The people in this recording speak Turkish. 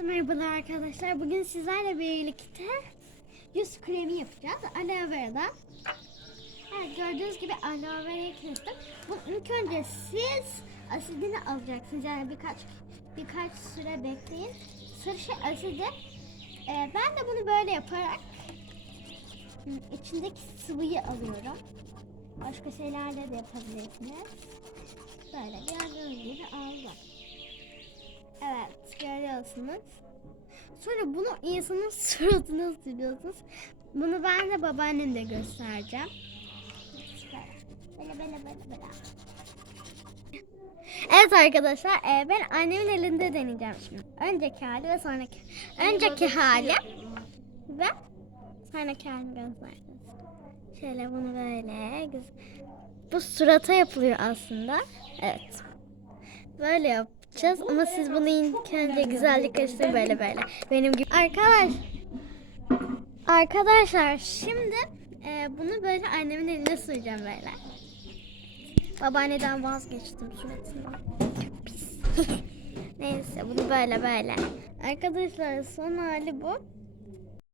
Merhabalar arkadaşlar. Bugün sizlerle birlikte yüz kremi yapacağız. Aloe vera'dan. Evet gördüğünüz gibi aloe vera'yı kestim. Bu ilk önce siz asidini alacaksınız. Yani birkaç birkaç süre bekleyin. Sırf şey asidi. Ee, ben de bunu böyle yaparak içindeki sıvıyı alıyorum. Başka şeylerle de yapabilirsiniz. Böyle gördüğünüz gibi. Evet görüyorsunuz. Sonra bunu insanın suratına sürüyorsunuz. Bunu ben de babaannemde göstereceğim. Böyle böyle böyle böyle. Evet arkadaşlar e, ben annemin elinde deneyeceğim şimdi. Önceki hali ve sonraki. Önceki hali ve sonraki halini göstereceğiz. Şöyle bunu böyle güzel. Bu surata yapılıyor aslında. Evet. Böyle yapacağız ama siz bunu ilk önce güzelce böyle böyle. Benim gibi. Arkadaş. Arkadaşlar şimdi e, bunu böyle annemin eline süreceğim böyle. Babaanneden vazgeçtim pis. Neyse bunu böyle böyle. Arkadaşlar son hali bu.